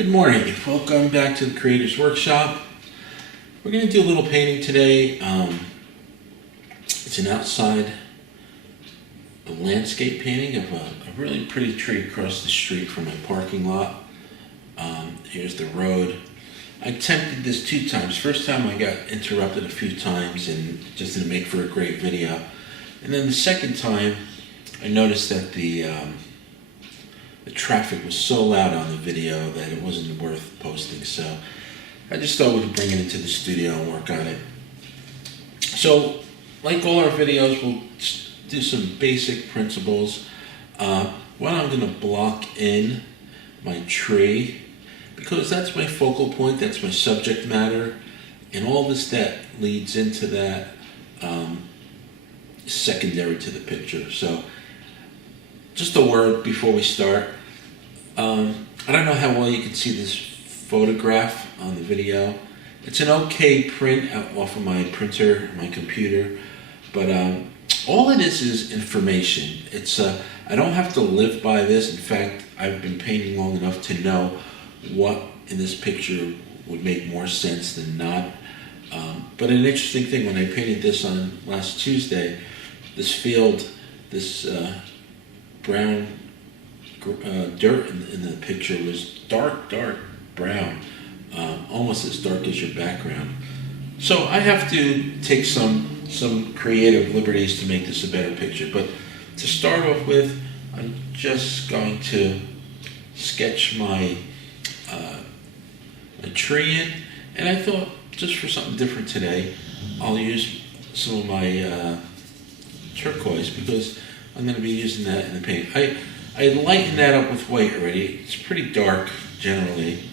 Good morning. Welcome back to the Creators Workshop. We're going to do a little painting today. It's an outside landscape painting of a really pretty tree across the street from my parking lot. Here's the road. I attempted this 2 times. First time I got interrupted a few times and it just didn't make for a great video. And then the second time I noticed that the traffic was so loud on the video that it wasn't worth posting, so I just thought we'd bring it into the studio and work on it. So, like all our videos, we'll do some basic principles. One, I'm going to block in my tree because that's my focal point, that's my subject matter, and all this that leads into that is secondary to the picture. So, just a word before we start. I don't know how well you can see this photograph on the video. It's an okay print off of my printer, my computer, but all it is information. It's I don't have to live by this. In fact, I've been painting long enough to know what in this picture would make more sense than not. But an interesting thing, when I painted this on last Tuesday, this field, this brown dirt in the picture was dark brown, almost as dark as your background. So I have to take some creative liberties to make this a better picture. But to start off with, I'm just going to sketch my a tree in, and I thought just for something different today, I'll use some of my turquoise because I'm going to be using that in the paint. I lightened that up with white already. It's pretty dark generally,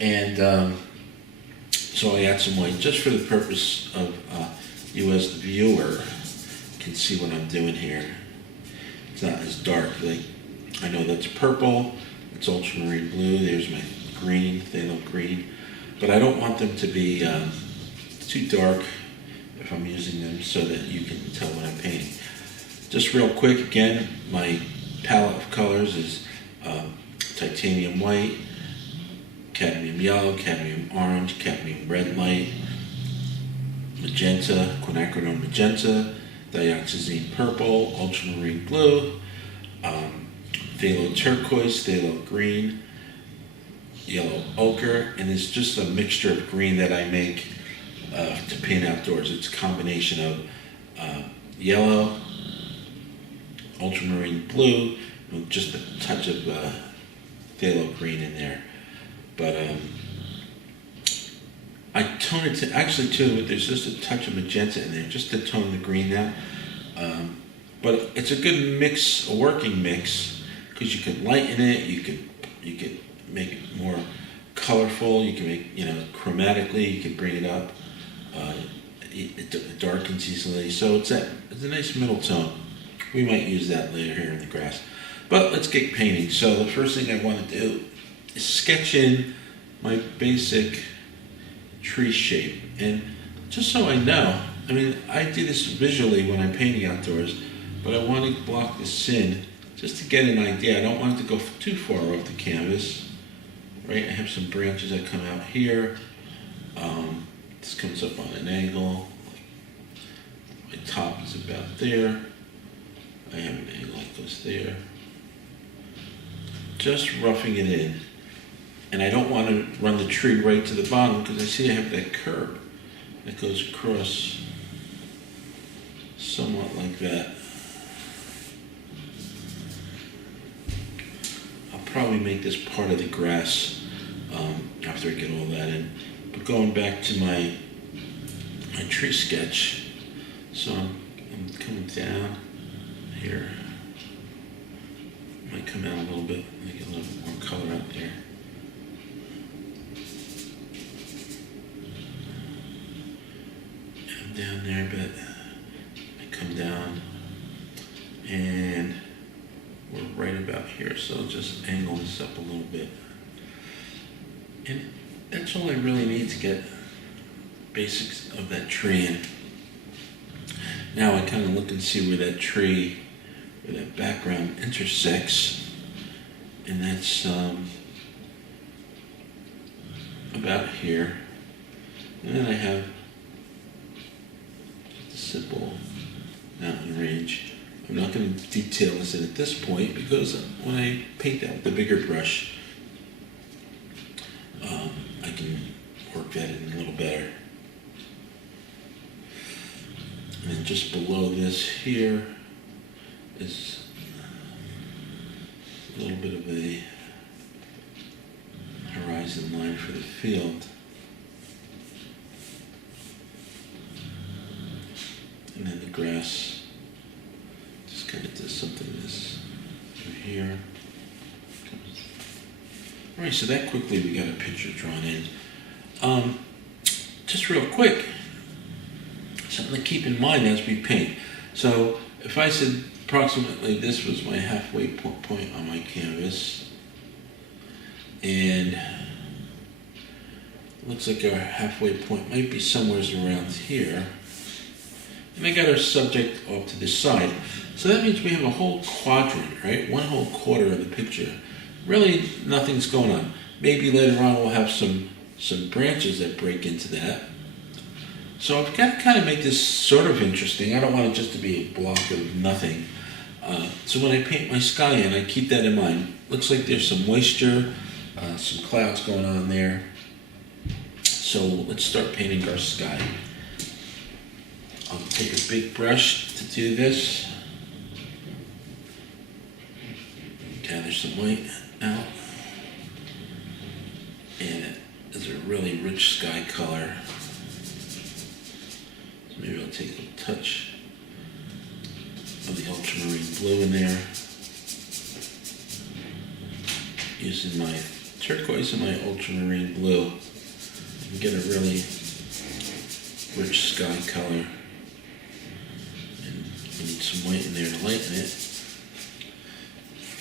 and so I add some white just for the purpose of you as the viewer can see what I'm doing here. It's not as dark. Like, I know that's purple, it's ultramarine blue, there's my green, phthalo green, but I don't want them to be too dark if I'm using them so that you can tell what I'm painting. Just real quick, again, my palette of colors is titanium white, cadmium yellow, cadmium orange, cadmium red light, magenta, quinacridone magenta, dioxazine purple, ultramarine blue, phthalo turquoise, phthalo green, yellow ochre, and it's just a mixture of green that I make to paint outdoors. It's a combination of yellow, ultramarine blue, with just a touch of phthalo green in there. But I tone it to, actually too, there's just a touch of magenta in there, just to tone the green down. But it's a good mix, a working mix, because you can lighten it, you could make it more colorful, you can make, chromatically, you can bring it up. It darkens easily, so it's a nice middle tone. We might use that later here in the grass. But let's get painting. So the first thing I want to do is sketch in my basic tree shape. And just so I know, I do this visually when I'm painting outdoors, but I want to block this in just to get an idea. I don't want it to go too far off the canvas. Right? I have some branches that come out here. This comes up on an angle. My top is about there. I have an angle that goes there. Just roughing it in. And I don't want to run the tree right to the bottom because I see I have that curve that goes across somewhat like that. I'll probably make this part of the grass after I get all that in. But going back to my tree sketch, so I'm coming down here. Might come out a little bit, make a little bit more color out there. And I'm down there, but I come down and we're right about here, so I'll just angle this up a little bit. And that's all I really need to get basics of that tree in. Now I kind of look and see where that tree, where that background intersects, and that's about here. And then I have the simple mountain range. I'm not going to detail this in at this point because when I paint that with the bigger brush, I can work that in a little better. And then just below this here is a little bit of a horizon line for the field. And then the grass just kind of does something this over here. All right, so that quickly we got a picture drawn in. Just real quick, something to keep in mind as we paint. So if I said approximately this was my halfway point on my canvas, and it looks like our halfway point might be somewhere around here, and I got our subject off to the side. So that means we have a whole quadrant, right? One whole quarter of the picture. Really nothing's going on. Maybe later on we'll have some branches that break into that. So I've got to kind of make this sort of interesting. I don't want it just to be a block of nothing. So when I paint my sky in, I keep that in mind. Looks like there's some moisture, some clouds going on there. So let's start painting our sky. I'll take a big brush to do this. Gather some white out. And it is a really rich sky color. So maybe I'll take a touch of the ultramarine blue in there. Using my turquoise and my ultramarine blue, and get a really rich sky color. And we need some white in there to lighten it.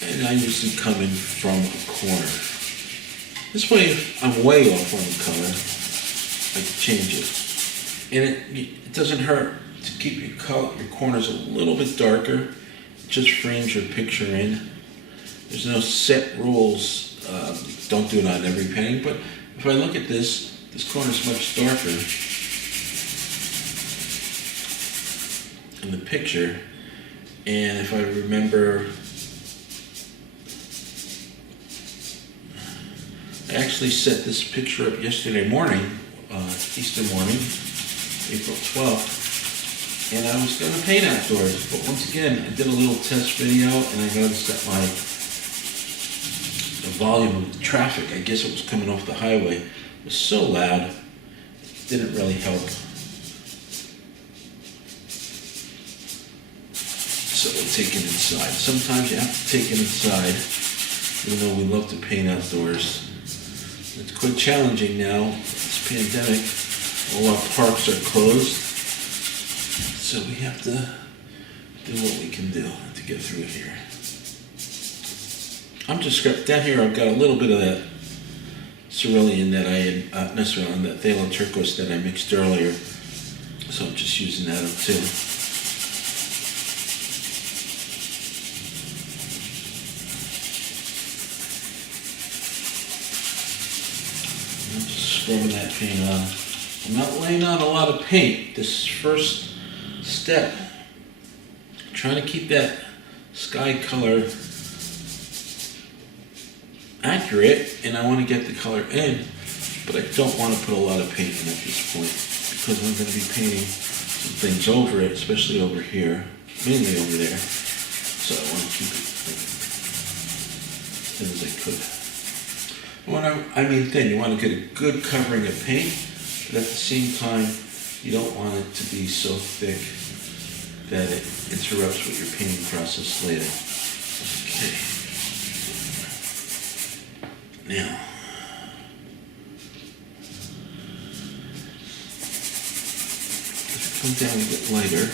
And I usually come in from a corner. This way, if I'm way off on the color, I can change it. And it doesn't hurt to keep your corners a little bit darker. It just frames your picture in. There's no set rules. Don't do it on every painting, but if I look at this corner's much darker in the picture. And if I remember, I actually set this picture up yesterday morning, Easter morning, April 12th, and I was going to paint outdoors, but once again, I did a little test video, and I noticed that the volume of the traffic, I guess it was coming off the highway, was so loud, it didn't really help. So we'll take it inside. Sometimes you have to take it inside, even though we love to paint outdoors. It's quite challenging now. This pandemic, all our parks are closed, so we have to do what we can do to get through it here. I'm just down here. I've got a little bit of that cerulean that I had, not cerulean, that phthalo turquoise that I mixed earlier. So I'm just using that up too. I'm just scrubbing that paint on. I'm not laying on a lot of paint. This first step, I'm trying to keep that sky color accurate, and I want to get the color in, but I don't want to put a lot of paint in at this point because I'm going to be painting some things over it, especially over here, mainly over there. So I want to keep it as thin as I could. I mean thin, you want to get a good covering of paint, but at the same time, you don't want it to be so thick that it interrupts with your painting process later. Okay. Now, come down a bit lighter.